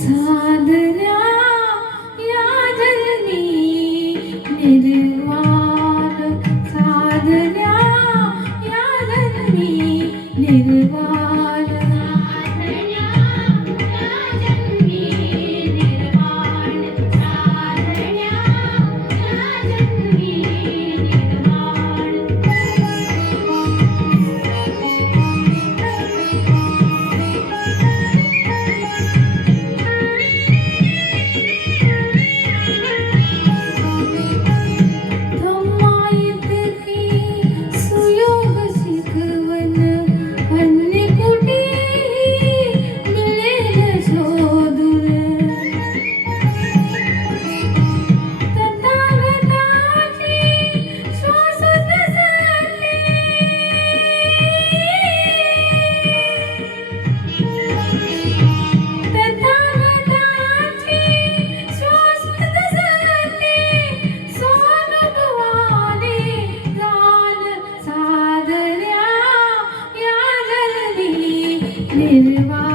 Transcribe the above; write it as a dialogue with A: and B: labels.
A: さあ Deva.